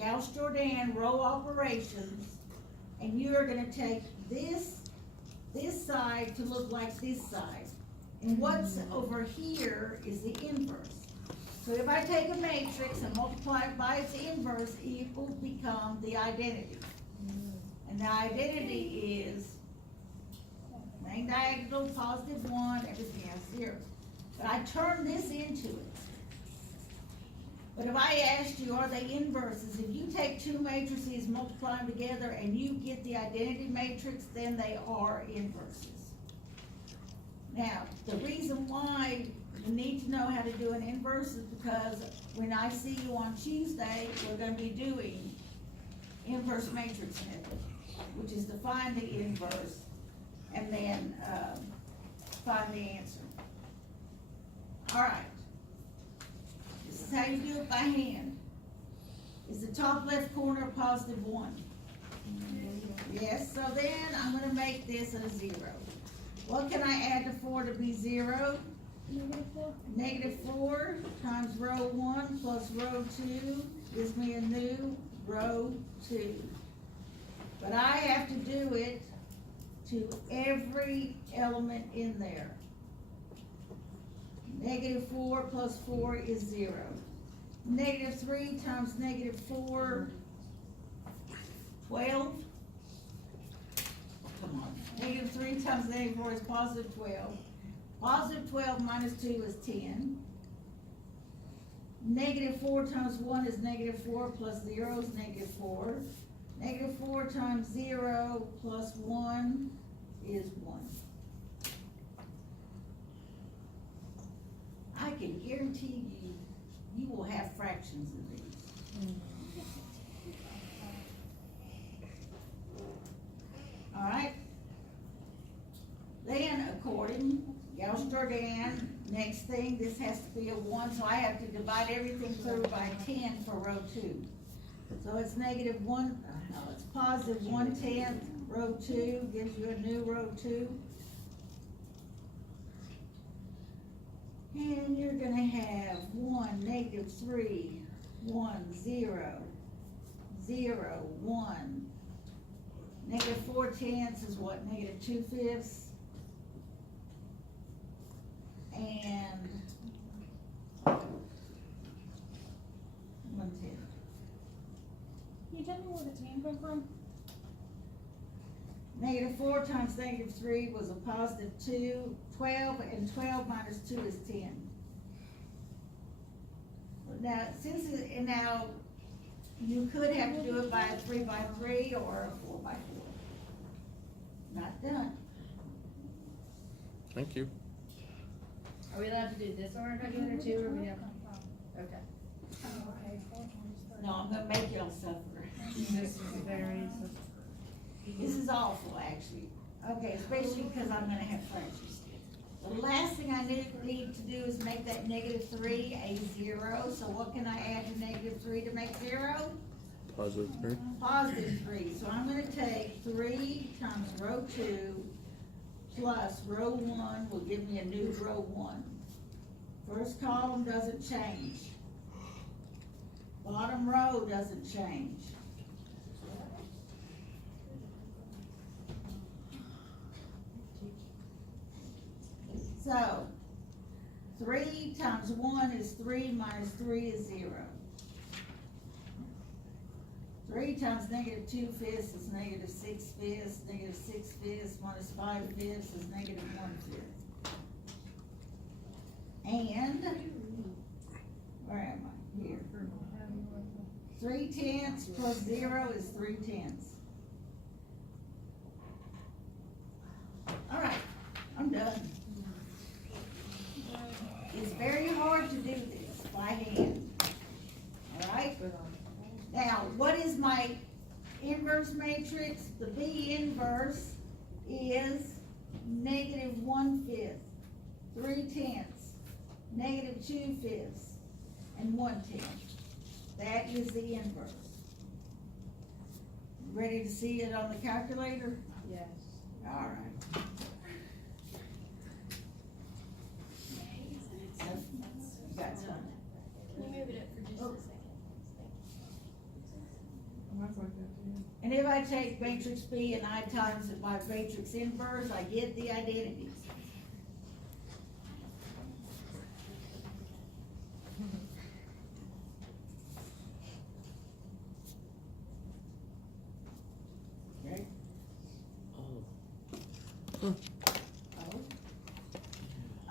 Gauss-Jordan row operations, and you're gonna take this side to look like this side. And what's over here is the inverse. So if I take a matrix and multiply it by its inverse, it will become the identity. And the identity is main diagonal, +1, everything else 0. But I turn this into it. But if I asked you, are they inverses? If you take two matrices, multiply them together, and you get the identity matrix, then they are inverses. Now, the reason why you need to know how to do an inverse is because when I see you on Tuesday, we're gonna be doing inverse matrix method, which is to find the inverse and then find the answer. All right. This is how you do it by hand. Is the top left corner +1? Yes, so then I'm gonna make this a 0. What can I add to 4 to be 0? -4 times row 1 plus row 2 gives me a new row 2. But I have to do it to every element in there. -4 plus 4 is 0. -3 times -4, 12. Come on. -3 times -4 is +12. +12 minus 2 is 10. -4 times 1 is -4 plus 0 is -4. -4 times 0 plus 1 is 1. I can guarantee you will have fractions in these. All right? Then, according Gauss-Jordan, next thing, this has to be a 1, so I have to divide everything through by 10 for row 2. So it's -1, no, it's +1/10, row 2 gives you a new row 2. And you're gonna have 1, -3, 1, 0, 0, 1. -4/10 is what, -2/5? And 1/10. Can you tell me where the 10 came from? -4 times -3 was a +2, 12, and 12 minus 2 is 10. Now, now, you could have to do it by a 3x3 or a 4x4. Not done. Thank you. Are we allowed to do this order again or two, or we have? Okay. No, I'm gonna make y'all suffer. This is very. This is awful, actually. Okay, especially because I'm gonna have fractures. The last thing I need to do is make that -3 a 0. So what can I add to -3 to make 0? +3. +3. So I'm gonna take 3 times row 2 plus row 1 will give me a new row 1. First column doesn't change. Bottom row doesn't change. So, 3 times 1 is 3 minus 3 is 0. 3 times -2/5 is -6/5. -6/5 minus 5/5 is -1/5. And, where am I? Here. 3/10 plus 0 is 3/10. All right, I'm done. It's very hard to do this by hand, all right? Now, what is my inverse matrix? The B inverse is -1/5, 3/10, -2/5, and 1/10. That is the inverse. Ready to see it on the calculator? Yes. All right. That's fine. Can you move it up for just Oh. a second? Mine's like that too. And if I take matrix B and I times it by matrix inverse, I get the identities. Okay. Oh.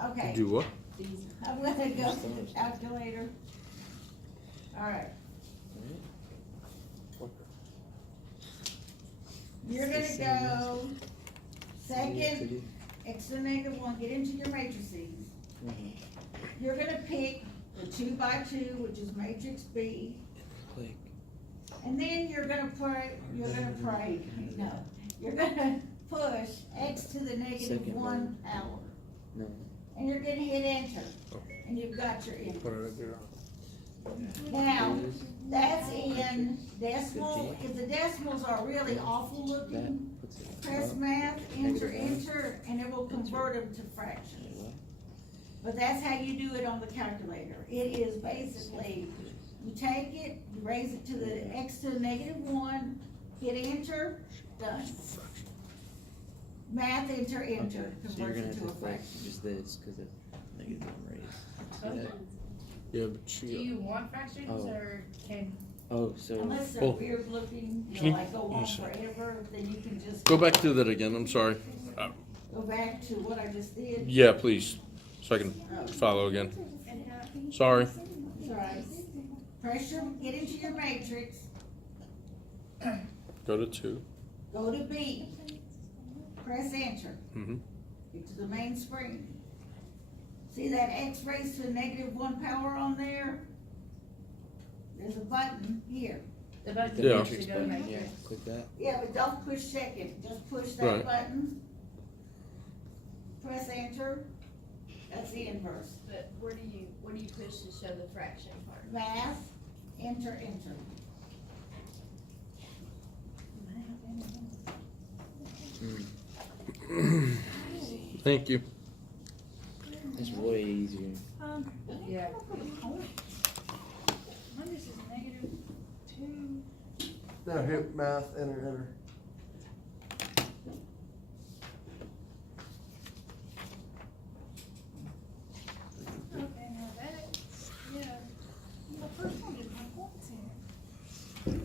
Oh. Okay. Do what? I'm gonna go to the calculator. Alright, you're gonna go second, x to the negative 1, get into your matrices. You're gonna pick the 2 by 2, which is matrix B, Click. and then you're gonna push x to the negative Second 1 one. power. No. And you're gonna hit enter, Oh. and you've got your input. What did I do? Now, that's in decimal. If the decimals are really awful That looking, puts it press up. math, enter, Negative one. enter, and it will convert them to fractions. Wait, what? But that's how you do it on the calculator. It is basically, you take it, you raise it to the x to the negative 1, hit enter, done. Math, enter, enter, Okay, so you're converts gonna it have to to a click fraction. just this, cause it's negative 1 raised. See that? Yeah, but Do she. you want fractions Oh. or can, Oh, so, Unless they're Oh. weird looking, Can you- like go on I'm sorry. forever, then you can just. Go back to that again. I'm sorry. Go back to what I just did. Yeah, please. So I can follow again. Sorry. Right. Press your, get into your matrix, Go to 2. go to B, press enter, Mm-hmm. get to the main screen. See that X raised to the negative 1 power on there? There's a button here. the button the Yeah. to matrix go to button, yeah, matrix? click that. Yeah, but don't push second, just push that Right. button. Press enter, that's the inverse. But what do you push to show the fraction part? Math, enter, enter. Thank you. It's way easier. Yeah. Mine just is -2. Now hit math, enter. Okay, now that, yeah. The first one didn't have points in it.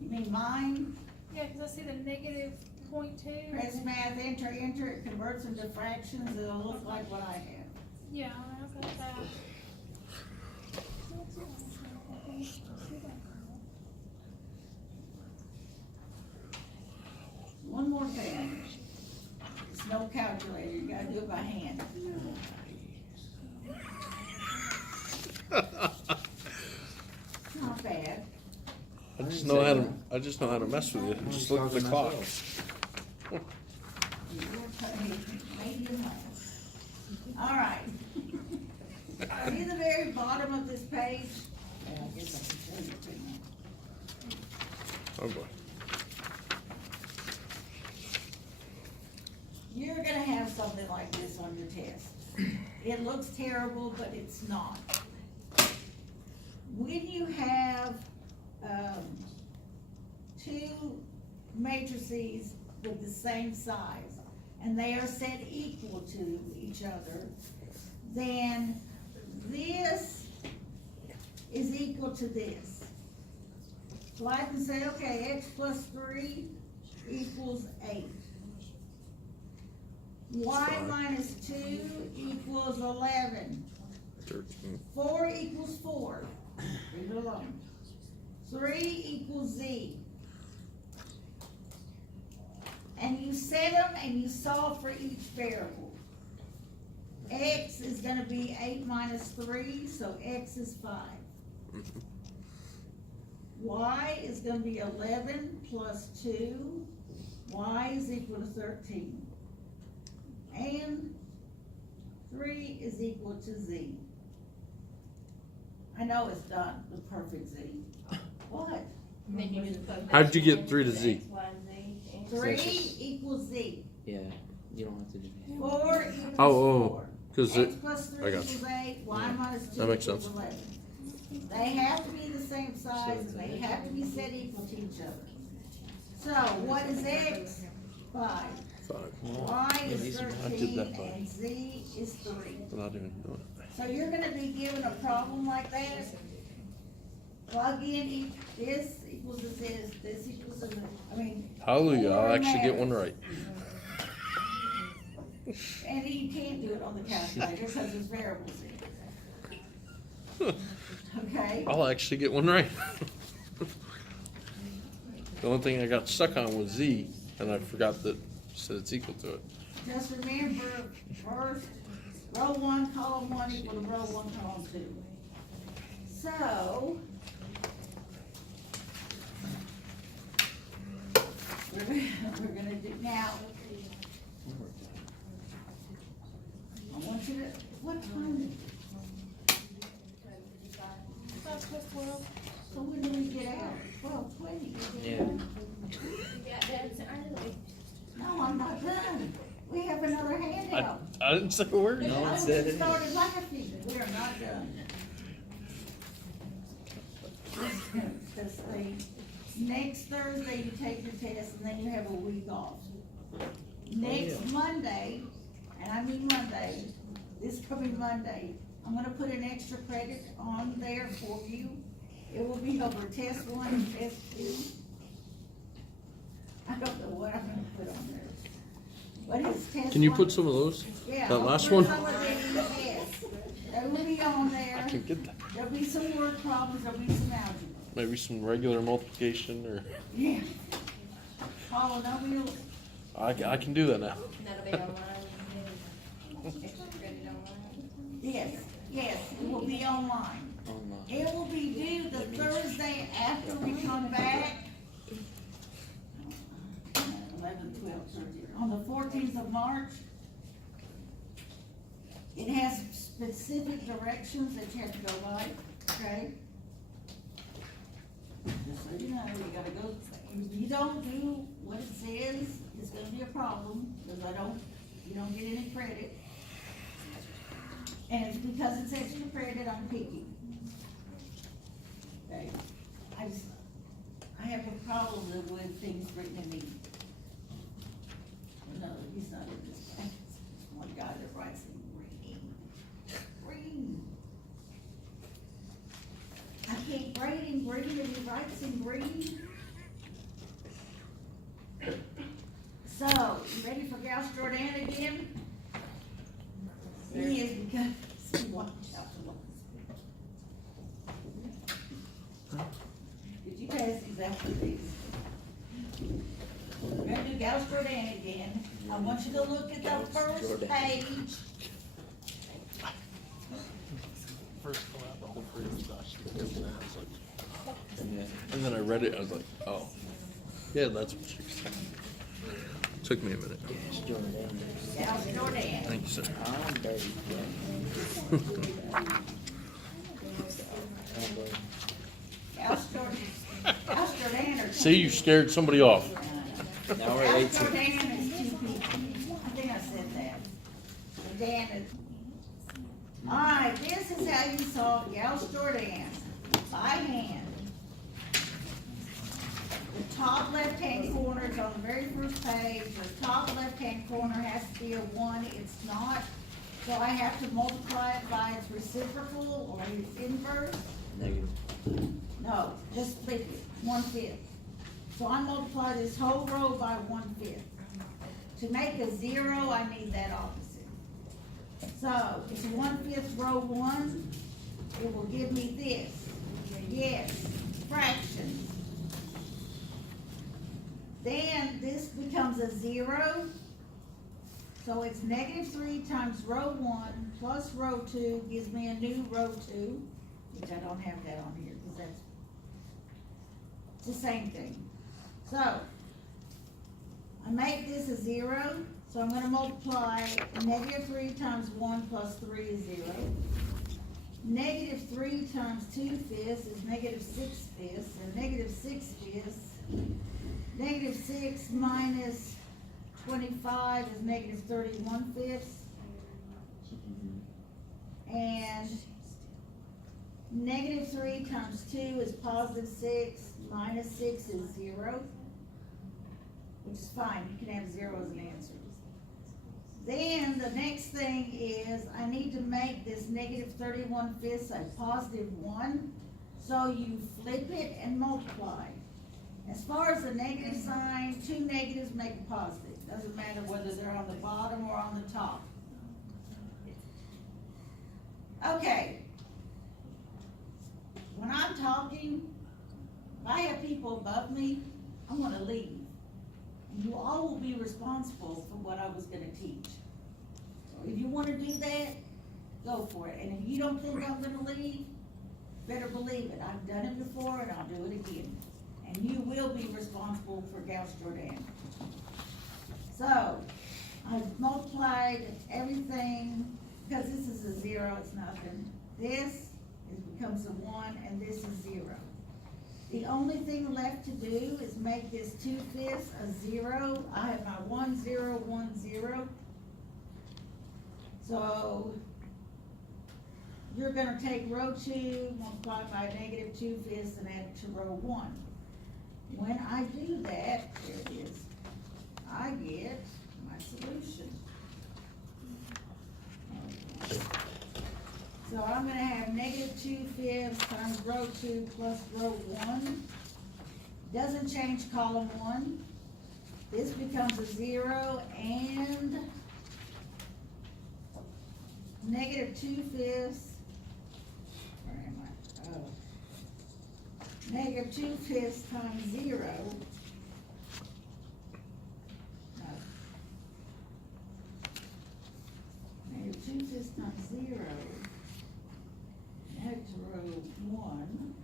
You mean mine? Yeah, cause I see the -0.2. Press math, enter, enter, it converts them to fractions, it'll look like what I have. Yeah, I've got that. One more thing. It's no calculator, you gotta do it by hand. Not bad. I just know how to mess with you. Just look at the clock. All right. See the very bottom of this page? Yeah, I guess I can show you too. Oh boy. You're gonna have something like this on your test. It looks terrible, but it's not. When you have, two matrices with the same size, and they are set equal to each other, then this is equal to this. So I can say, okay, x plus 3 equals 8. Y minus 2 equals 11. 13. 4 equals 4. Leave it alone. 3 equals z. And you set them and you solve for each variable. X is gonna be 8 minus 3, so x is 5. Y is gonna be 11 plus 2. Y is equal to 13. And 3 is equal to z. I know it's not the perfect z. What? And then you just plug How'd you that get in 3 to with Z? X, Y, and Z. 3 equals z. Yeah, you don't have to do that. 4 equals Oh, 4. Because X plus 3 I got equals 8, y minus 2 That makes equals sense. 11. They have to be the same size, and they have to be set equal to each other. So what is X? 5. 5. Y Yeah, is these are- I did 13, that by- and Z is 3. Without even doing it. So you're gonna be given a problem like that. Plug in this equals this equals this, I mean. Hallelujah, I'll or actually get one matters. right. And you can't do it on the calculator because there's variables in it. Okay? I'll actually get one right. The only thing I got stuck on was Z, and I forgot that it said it's equal to it. Just remember, first, row 1, column 1 equal to row 1, column 2. So, we're gonna do, now, I want you to, what time, 5+12. so when do we get out? 12:20. Yeah. Yeah, that's early. No, I'm not done. We have another handout. I didn't say a word. No one I said just it. started laughing, we are not done. Because next Thursday you take your test and then you have a week off. Next Monday, and I mean Monday, this coming Monday, I'm gonna put an extra credit on there for you. It will be over test 1 and test 2. I don't know what I'm gonna put on there. But it's test Can you 1. put some of those? Yeah, That I'll last put one? some of these, yes. They will be on there. I can get that. There'll be some word problems, there'll be some algebra. Maybe some regular multiplication, or Yeah. Paula, no, I can do that now. That'll be online. Extra credit online. yes, it will be online. Online. It will be due the That means- Thursday after we come back. 11, 12, 13, on the 14th of March. It has specific directions that you have to go by, okay? Just so you know, you gotta go, if you don't do what it says, it's gonna be a problem, because you don't get any credit. And it's because it's extra credit, I'm picky. Okay, I have a problem with things written in these. No, he's not in this class. One guy that writes in green. Green. I can't grade in green and he writes in green. So, you ready for Gauss Jordan again? He is because he watched out the laws. Did you pass example these? We're gonna do Gauss Jordan again. I want you to look at the first Jordan. page. First pull out the whole freaking document, and I was like, Yeah. and then I read it, I was like, oh, yeah, that's what you're saying. Took me a minute. It's Jordan. Gauss Jordan. Thank you, sir. I'm dirty. Gauss Jordan. Gauss Jordan are. See, you scared somebody off. Now we're at Gauss 18. Jordan is 2 people. I think I said that. And Dan is. Alright, this is how you solve Gauss Jordan. By hand. The top left-hand corner is on the very first page. The top left-hand corner has to be a 1. It's not. So I have to multiply it by its reciprocal or its inverse. Negative. No, just flip it, 1/5. So I multiply this whole row by 1/5. To make a 0, I need that opposite. So it's 1/5 row 1, it will give me this. Yes, fractions. Then this becomes a 0. So it's -3 times row 1 plus row 2 gives me a new row 2, which I don't have that on here because that's it's the same thing. So I make this a 0, so I'm gonna multiply -3 times 1 plus 3 is 0. -3 times 2/5 is -6/5, and -6/5, -6 minus 25 is -31/5. And Negative 3 times 2 is positive 6, minus 6 is 0, which is fine, you can have 0 as an answer. Then the next thing is, I need to make this negative 31/5 a positive 1, so you flip it and multiply. As far as the negative sign, 2 negatives make a positive, doesn't matter whether they're on the bottom or on the top. Okay. When I'm talking, if I have people above me, I'm gonna leave. And you all will be responsible for what I was gonna teach. So if you wanna do that, go for it. And if you don't think I'm gonna leave, better believe it. I've done it before and I'll do it again. And you will be responsible for Gauss Jordan. So, I've multiplied everything, because this is a 0, it's nothing. This becomes a 1, and this is 0. The only thing left to do is make this 2/5 a 0. I have my 1, 0, 1, 0. So, you're gonna take row 2, multiply by negative 2/5 and add it to row 1. When I do that, there it is, I get my solution. So I'm gonna have negative 2/5 times row 2 plus row 1. Doesn't change column 1. This becomes a 0 and negative 2/5. Where am I? Oh. Negative 2/5 times 0. No. Negative 2/5 times 0. Add to row 1.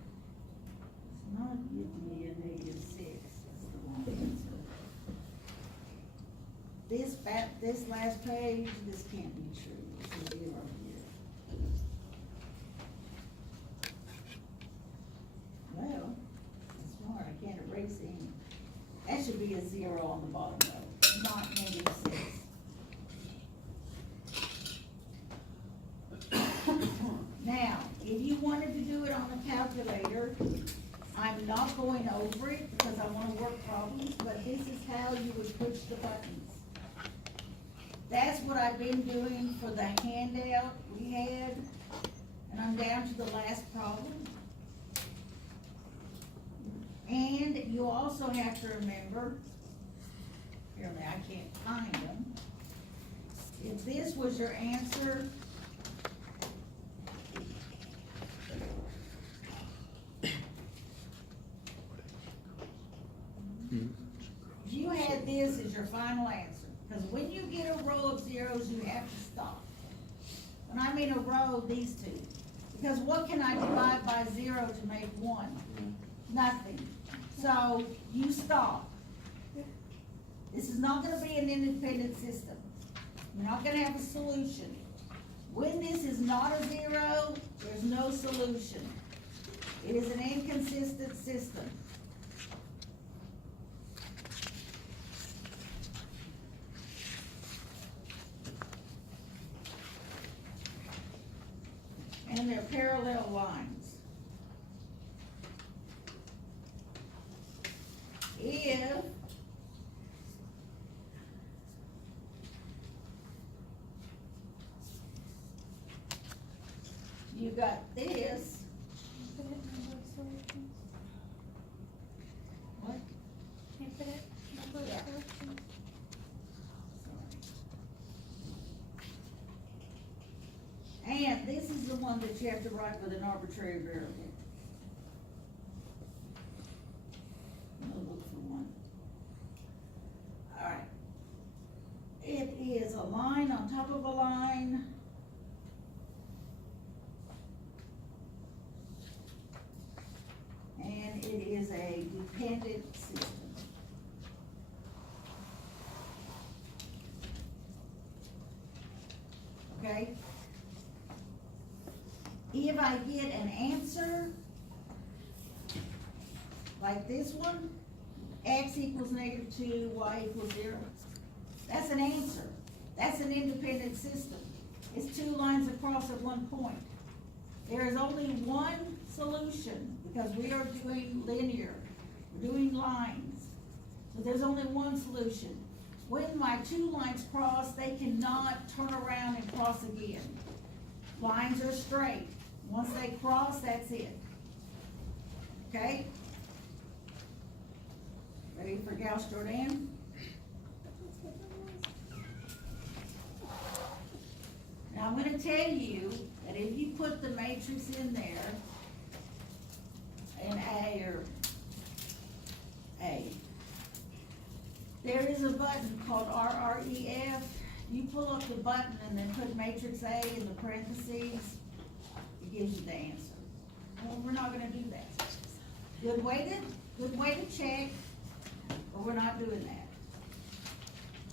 It's not giving me a negative 6. That's the wrong answer. This last page, this can't be true. It's a 0 here. Well, that's smart, I can't erase any. That should be a 0 on the bottom though, not negative 6. Now, if you wanted to do it on the calculator, I'm not going over it because I wanna work problems, but this is how you would push the buttons. That's what I've been doing for the handout we had, and I'm down to the last problem. And you also have to remember, apparently I can't find them. If this was your answer, if you had this as your final answer, because when you get a row of zeros, you have to stop. When I mean a row, these two. Because what can I divide by 0 to make 1? Nothing. So you stop. This is not gonna be an independent system. You're not gonna have a solution. When this is not a 0, there's no solution. It is an inconsistent system. And they're parallel lines. If you got this, what? Infinite number of Yeah. solutions. And this is the one that you have to write with an arbitrary variable. I'll look for one. Alright. It is a line on top of a line. And it is a dependent system. Okay? If I get an answer, like this one, x equals negative 2, y equals 0, that's an answer. That's an independent system. It's two lines across at one point. There is only one solution, because we are doing linear, we're doing lines. So there's only one solution. When my two lines cross, they cannot turn around and cross again. Lines are straight. Once they cross, that's it. Okay? Ready for Gauss Jordan? Now I'm gonna tell you that if you put the matrix in there, in A or A, there is a button called RREF. You pull up the button and then put matrix A in the parentheses, it gives you the answer. Well, we're not gonna do that. Good way to check, but we're not doing that.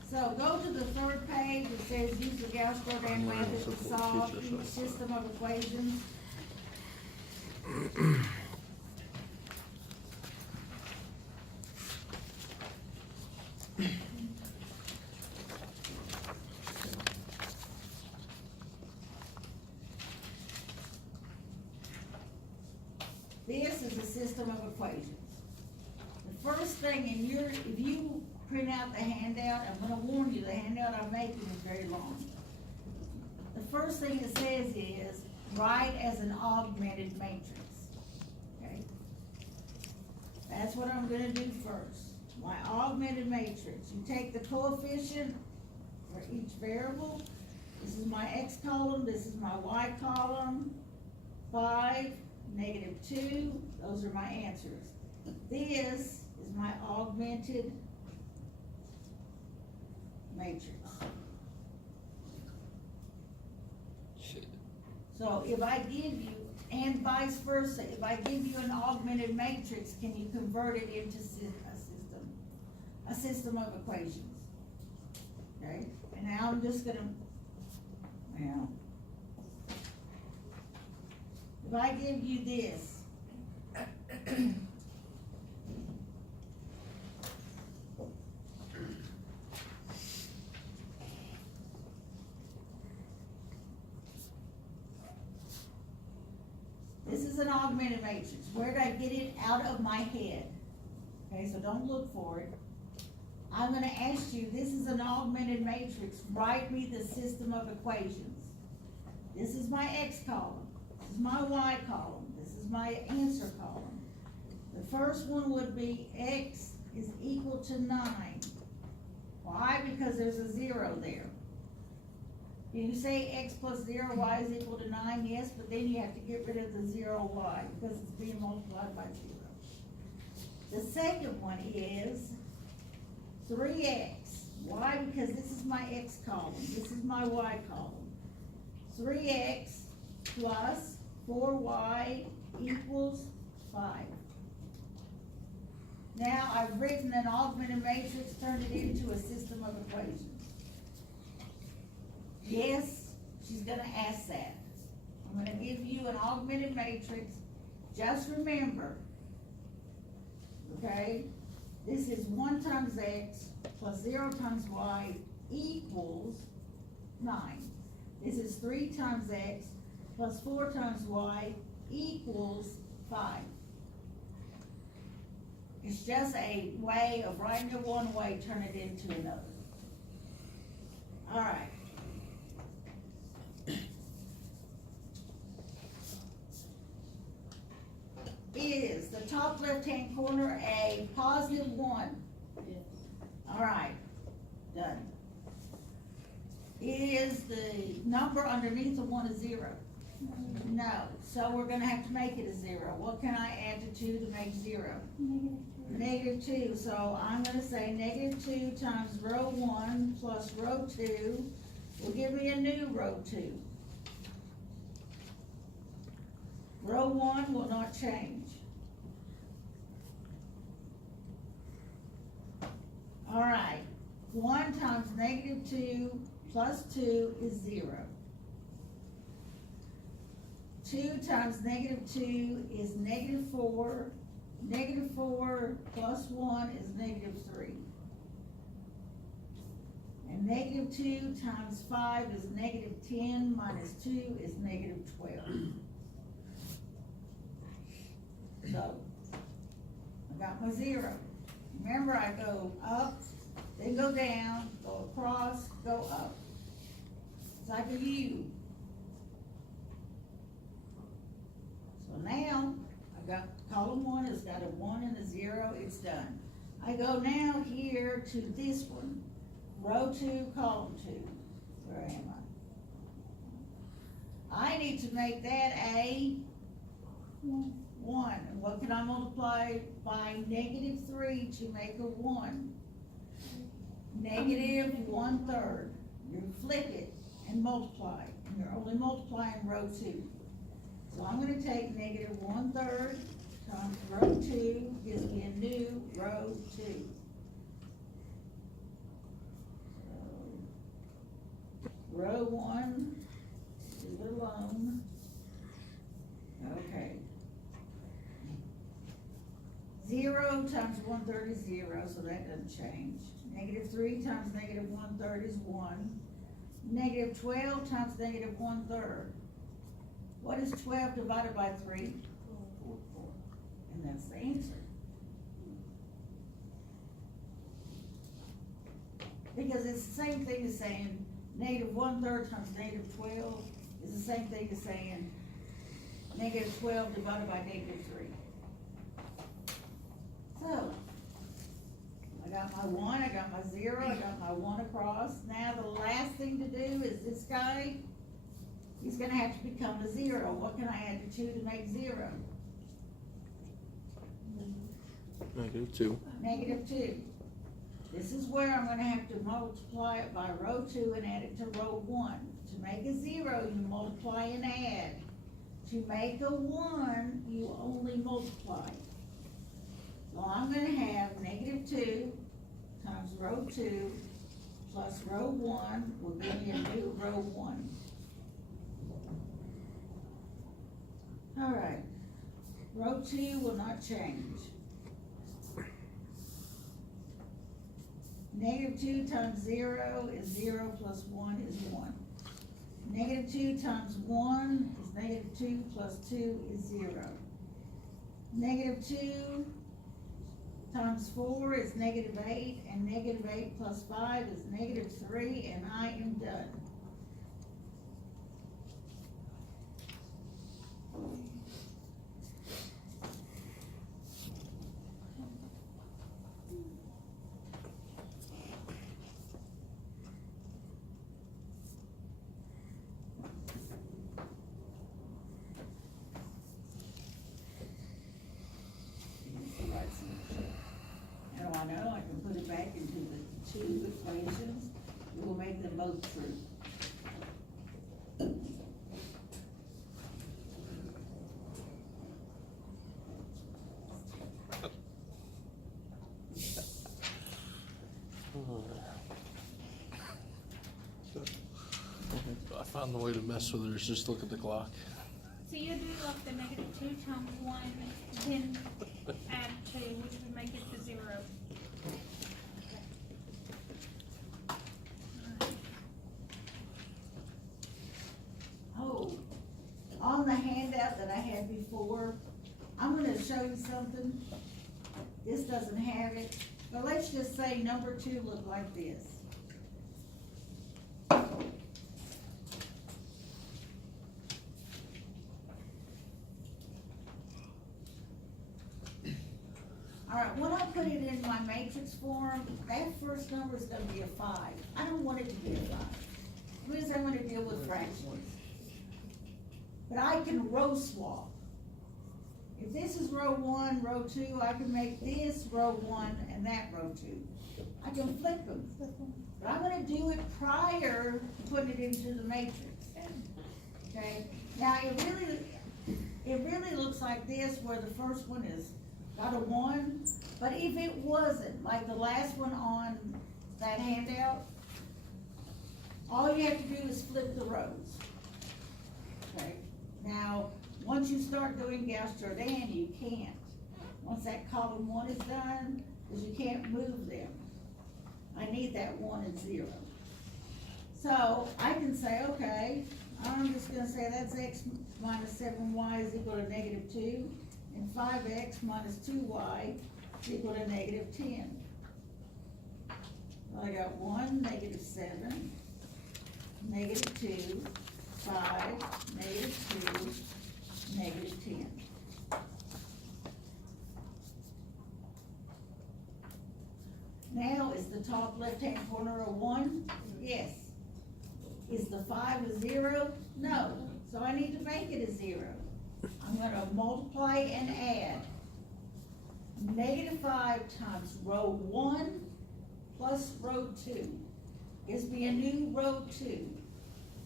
So go to the third page, it says use the Gauss-Jordan method to solve each system of equations. This is a system of equations. The first thing in your, if you print out the handout, I'm gonna warn you, the handout I'm making is very long. The first thing it says is, write as an augmented matrix, okay? That's what I'm gonna do first. My augmented matrix, you take the coefficient for each variable. This is my X column, this is my Y column, 5, -2, those are my answers. This is my augmented matrix. Shit. So if I give you, and vice versa, if I give you an augmented matrix, can you convert it into a system of equations? Okay, and now I'm just gonna, well, if I give you this, this is an augmented matrix. Where did I get it? Out of my head. Okay, so don't look for it. I'm gonna ask you, this is an augmented matrix, write me the system of equations. This is my X column, this is my Y column, this is my answer column. The first one would be X is equal to 9. Why? Because there's a 0 there. You say X plus 0, Y is equal to 9, yes, but then you have to get rid of the 0 Y, because it's being multiplied by 0. The second one is 3x. Why? Because this is my X column, this is my Y column. 3x plus 4y equals 5. Now I've written an augmented matrix, turned it into a system of equations. Yes, she's gonna ask that. I'm gonna give you an augmented matrix. Just remember, okay, this is 1 times x plus 0 times y equals 9. This is 3 times x plus 4 times y equals 5. It's just a way of writing it one way, turn it into another. All right. Is the top left-hand corner a +1? Yes. All right, done. Is the number underneath the 1 a 0? No, so we're gonna have to make it a 0. What can I add to 2 to make 0? -2, so I'm gonna say -2 times row 1 plus row 2 will give me a new row 2. Row 1 will not change. All right, 1 times -2 plus 2 is 0. 2 times -2 is -4. -4 plus 1 is -3. And -2 times 5 is -10 minus 2 is -12. So, I got my 0. Remember, I go up, then go down, go across, go up. It's like a U. So now, I got column 1, it's got a 1 and a 0, it's done. I go now here to this one, row 2, column 2. Where am I? I need to make that a 1. And what can I multiply by -3 to make a 1? -1/3. You flip it and multiply, and you're only multiplying row 2. So I'm gonna take -1/3 times row 2, gives me a new row 2. Row 1, leave it alone. Okay. 0 times 1/3 is 0, so that doesn't change. -3 times -1/3 is 1. -12 times -1/3. What is 12 divided by 3? 4. And that's the answer. Because it's the same thing as saying -1/3 times -12 is the same thing as saying -12 divided by -3. So, I got my 1, I got my 0, I got my 1 across. Now the last thing to do is this guy, he's gonna have to become a 0. What can I add to 2 to make 0? -2. -2. This is where I'm gonna have to multiply it by row 2 and add it to row 1. To make a 0, you multiply and add. To make a 1, you only multiply. So I'm gonna have -2 times row 2 plus row 1 will give me a new row 1. All right, row 2 will not change. -2 times 0 is 0 plus 1 is 1. -2 times 1 is -2 plus 2 is 0. -2 times 4 is -8, and -8 plus 5 is -3, and I am done. How do I know? I can put it back into the 2 equations. We will make them both true. I found the way to mess with her is just look at the clock. So you do like the -2 times 1, then add 2, which would make it the 0. Oh, on the handout that I had before, I'm gonna show you something. This doesn't have it, but let's just say number 2 looked like this. All right, when I put it in my matrix form, that first number is gonna be a 5. I don't want it to be a 5. Because I'm gonna deal with fractions. But I can row swap. If this is row 1, row 2, I can make this row 1 and that row 2. I can flip them. But I'm gonna do it prior to putting it into the matrix. Okay? Now, it really looks like this, where the first one is got a 1, but if it wasn't, like the last one on that handout, all you have to do is flip the rows. Okay, now, once you start doing Gauss Jordan, you can't. Once that column 1 is done, because you can't move them. I need that 1 and 0. So, I can say, okay, I'm just gonna say that's x minus 7y is equal to -2. and 5x minus 2y is equal to negative 10. I got 1, negative 7, negative 2, 5, negative 2, negative 10. Now, is the top left-hand corner a 1? Yes. Is the 5 a 0? No. So I need to make it a 0. I'm gonna multiply and add. Negative 5 times row 1 plus row 2 gives me a new row 2.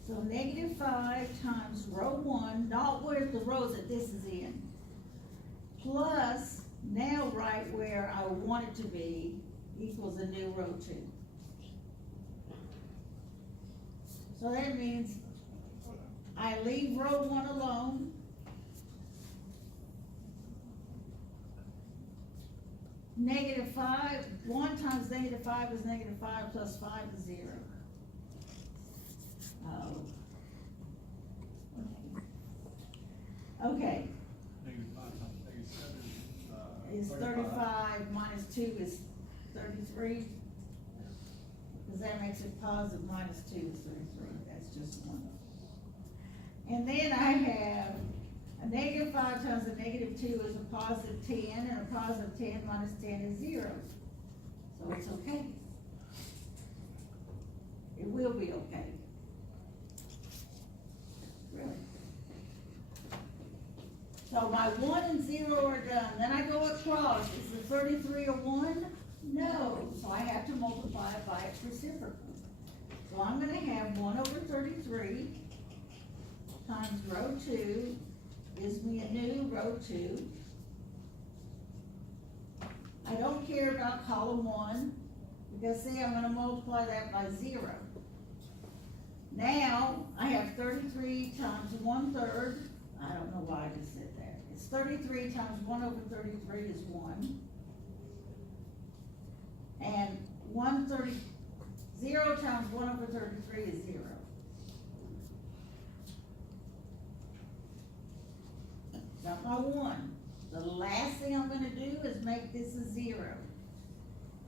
So negative 5 times row 1, not where the rows that this is in, plus now right where I want it to be, equals a new row 2. So that means I leave row 1 alone. Negative 5, 1 times negative 5 is negative 5 plus 5 is 0. Oh. Okay, Negative 5 times negative 7 is 35 minus 2 is 33? Because that makes it positive, minus 2 is 33, that's just 1. And then I have a negative 5 times a negative 2 is a positive 10, and a positive 10 minus 10 is 0. So it's okay. It will be okay. Really. So my 1 and 0 are done. Then I go across. Is the 33 a 1? No. So I have to multiply it by its reciprocal. So I'm gonna have 1 over 33 times row 2 gives me a new row 2. I don't care about column 1 because see, I'm gonna multiply that by 0. Now, I have 33 times 1/3. I don't know why I just said that. It's 33 times 1 over 33 is 1. And 0 times 1 over 33 is 0. Got my 1. The last thing I'm gonna do is make this a 0.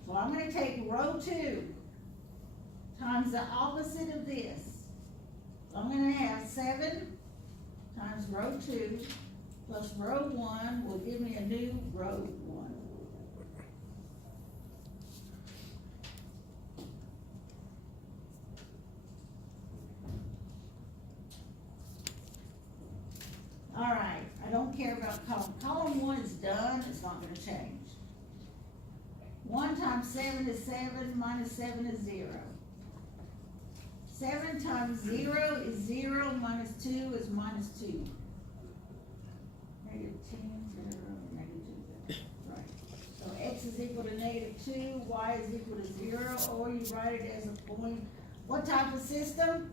So I'm gonna take row 2 times the opposite of this. So I'm gonna have 7 times row 2 plus row 1 will give me a new row 1. All right, I don't care about column. Column 1 is done, it's not gonna change. 1 times 7 is 7, minus 7 is 0. 7 times 0 is 0, minus 2 is minus 2. Negative 10, 0, negative 2, right. So x is equal to negative 2, y is equal to 0, or you write it as a point. What type of system?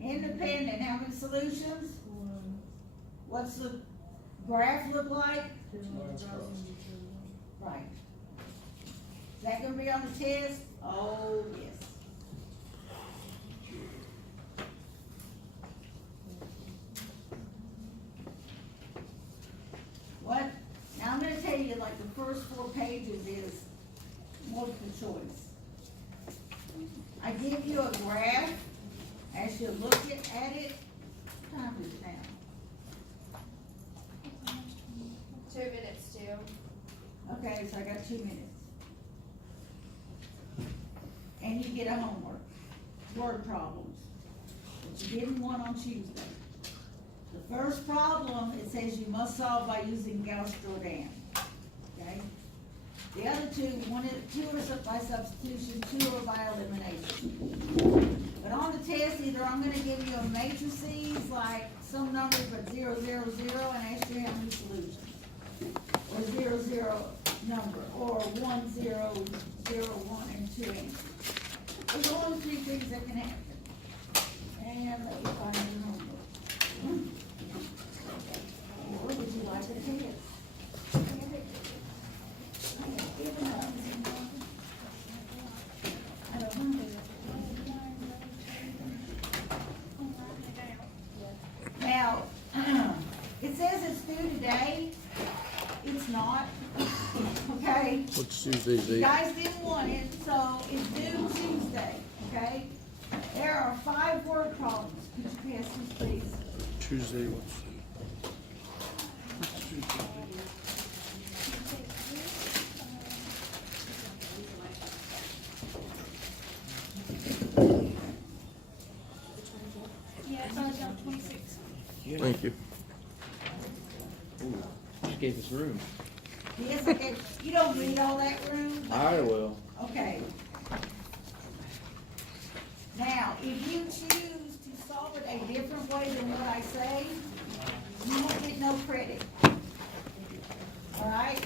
Independent. How many solutions? What's the graph look like? Right. Is that gonna be on the test? Oh, yes. What? Now I'm gonna tell you, like, the first 4 pages is multiple choice. I give you a graph, as you look at it, what time is it now? 2 minutes still. Okay, so I got 2 minutes. And you get a homework, word problems, that you didn't want on Tuesday. The first problem, it says you must solve by using Gauss-Jordan, okay? The other 2, 2 are by substitution, 2 are by elimination. But on the test, either I'm gonna give you a matrices, like some number but 0, 0, 0, and ask you how many solutions. Or 0, 0 number, or 1, 0, 0, 1, and 2 answers. There's only 3 things that can happen. And let me find your homework. Or would you like a test? I don't know. Now, it says it's due today. not. Okay? What's Tuesday, You Z? guys didn't want it, so it's due Tuesday, okay? There are 5 word problems. Could you pass these, please? Tuesday, what's? Yeah, it's on job 26. Thank you. Ooh, just gave us room. Yes, okay. You don't need all that room. I will. Okay. Now, if you choose to solve it a different way than what I say, you won't get no credit. All right?